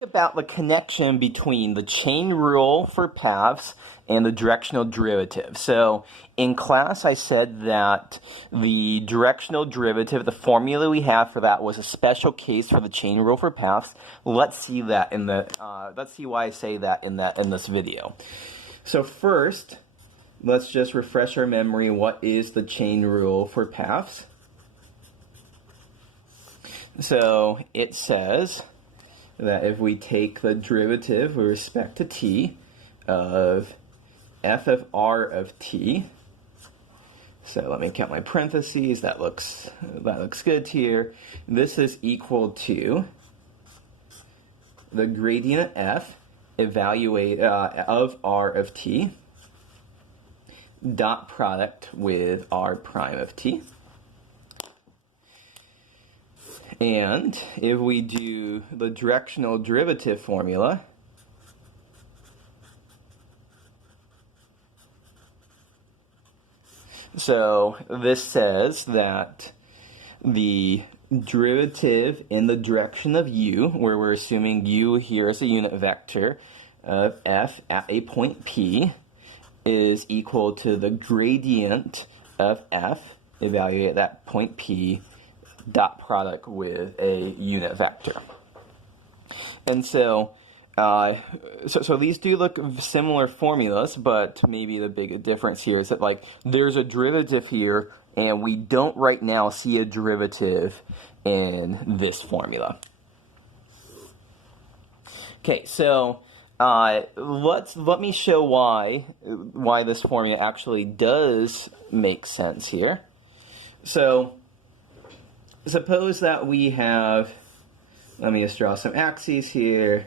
About the connection between the chain rule for paths and the directional derivative. So in class I said that the directional derivative, the formula we have for that, was a special case for the chain rule for paths. Let's see that in the let's see why I say that in this video. So first, let's just refresh our memory. What is the chain rule for paths? So it says that if we take the derivative with respect to t of f of r of t, so let me count my parentheses, that looks good here. This is equal to the gradient f of r of t dot product with r prime of t. And if we do the directional derivative formula, so this says that the derivative in the direction of u, where we're assuming u here is a unit vector of f at a point P, is equal to the gradient of f evaluated at that point P dot product with a unit vector. And so these do look similar formulas, but maybe the big difference here is that, like, there's a derivative here and we don't right now see a derivative in this formula. Okay, so let me show why this formula actually does make sense here. So suppose that we have, let me just draw some axes here.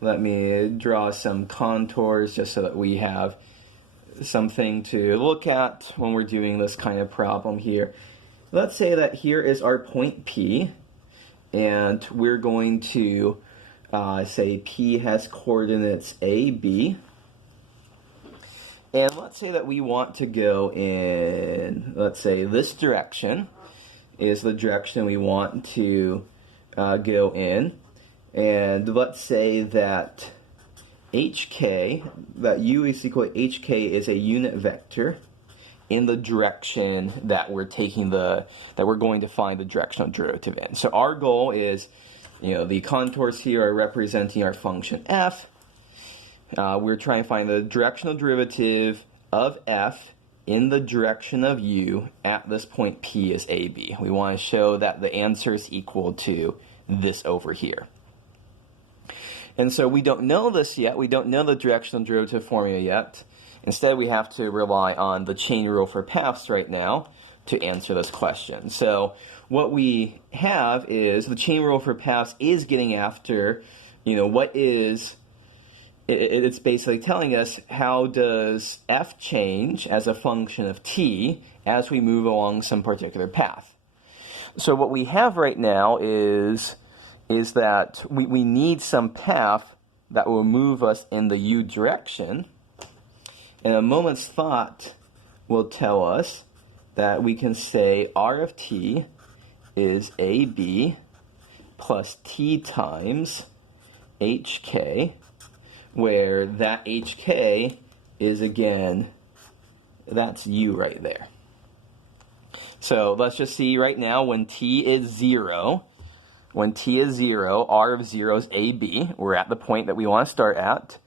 Let me draw some contours just so that we have something to look at when we're doing this kind of problem here. Let's say that here is our point P, and we're going to say P has coordinates A, B. And let's say that we want to go in, let's say this direction is the direction we want to go in. And let's say that HK, that U is equal to HK, is a unit vector in the direction that we're going to find the directional derivative in. So our goal is, the contours here are representing our function f. We're trying to find the directional derivative of f in the direction of u at this point P is AB. We want to show that the answer is equal to this over here. And so we don't know this yet. We don't know the directional derivative formula yet. Instead, we have to rely on the chain rule for paths right now to answer this question. So what we have is the chain rule for paths is getting after, what is, it's basically telling us how does f change as a function of t as we move along some particular path. So what we have right now is that we need some path that will move us in the u direction. And a moment's thought will tell us that we can say r of t is ab plus t times hk, where that hk is, again, that's u right there. So let's just see right now, when t is 0, r of 0 is ab. We're at the point that we want to start at.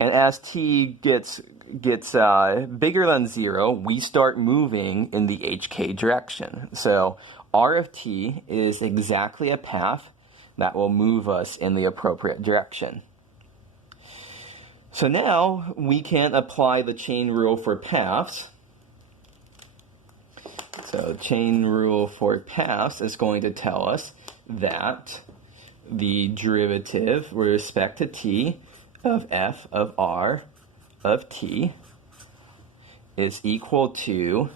And as t gets bigger than 0, we start moving in the hk direction. So r of t is exactly a path that will move us in the appropriate direction. So now we can apply the chain rule for paths. So chain rule for paths is going to tell us that the derivative with respect to t of f of r of t is equal to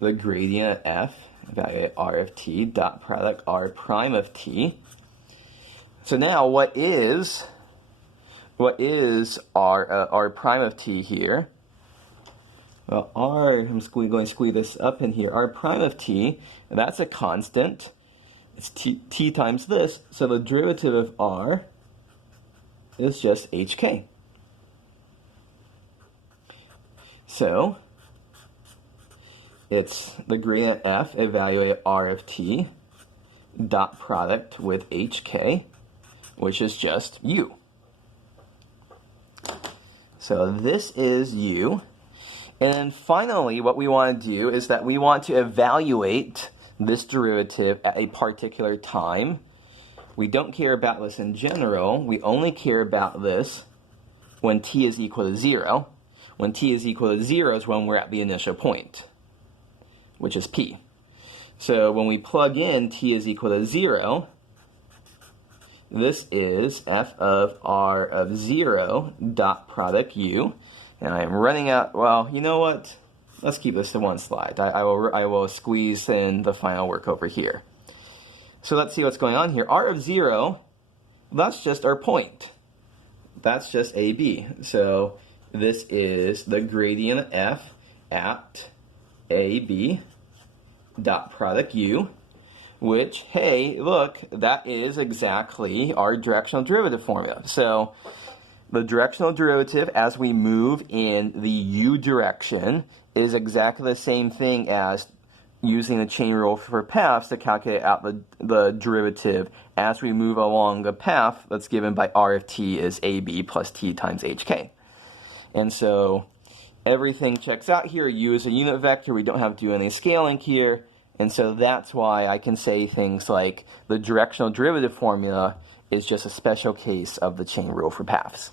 the gradient of f evaluated r of t dot product r prime of t. So now what is r prime of t here? Well, I'm going to squeeze this up in here. R prime of t, that's a constant. It's t times this, so the derivative of r is just hk. So it's the gradient f evaluate r of t dot product with hk, which is just u. So this is u. And finally, what we want to do is that we want to evaluate this derivative at a particular time. We don't care about this in general. We only care about this when t is equal to 0. When t is equal to 0 is when we're at the initial point, which is p. So when we plug in t is equal to 0, this is f of r of 0 dot product u. And I am running out. Well, you know what? Let's keep this to one slide. I will squeeze in the final work over here. So let's see what's going on here. R of 0, that's just our point. That's just AB. So this is the gradient of f at AB dot product u, which, hey, look, that is exactly our directional derivative formula. So the directional derivative as we move in the u direction is exactly the same thing as using the chain rule for paths to calculate out the derivative as we move along the path that's given by r of t is ab plus t times hk. And so everything checks out here. U is a unit vector. We don't have to do any scaling here. And so that's why I can say things like the directional derivative formula is just a special case of the chain rule for paths.